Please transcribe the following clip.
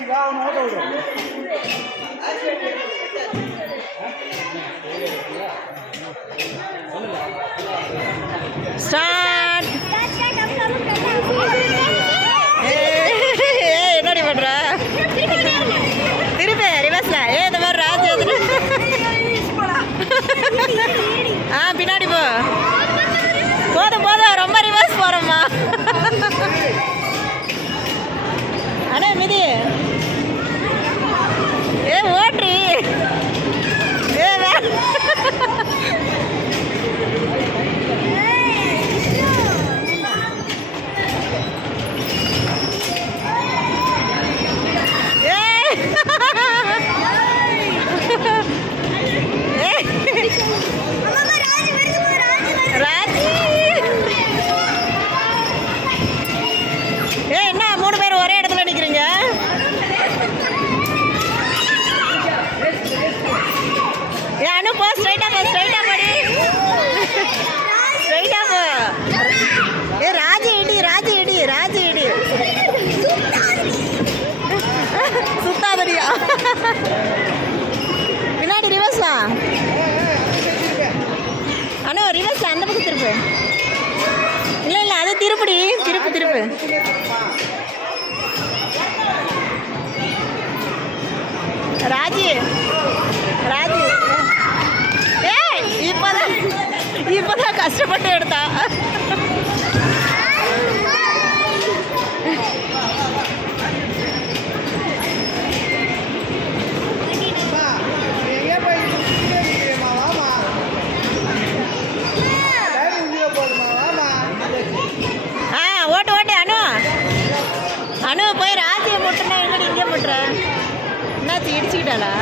Start. என்னடி பண்ற? திருப்பி ரிவர்ஸ்ல. இந்த மாதிரி ராஜ் பின்னாடி போ. போதும் போதும், ரொம்ப ரிவர்ஸ் போறோம்மா. அண்ணே மிதி. ஓட்ரி. என்ன 3 பேர் ஒரே இடத்துல நிக்கிறீங்க? அனு போ, ஸ்ட்ரைட்டா போ, ஸ்ட்ரைட்டா போடி, ஸ்ட்ரைட்டா போ. ராஜி இடி, ராஜி இடி, ராஜி இடி. சுத்தாதடியா. பின்னாடி ரிவர்ஸ்லா. அனு ரிவர்ஸ் அந்த பக்கம் திருப்பு. இல்லை அது திருப்படி, திருப்பு திருப்பு. ராஜி ராஜி இப்பதான் கஷ்டப்பட்டு எடுத்தா. ஓட்டு ஓட்டு அனு. அனு போய் ராஜியை முட்டுனா எங்கடி இங்கே முட்டுற? என்னாச்சு, இடிச்சுக்கிட்டாளா?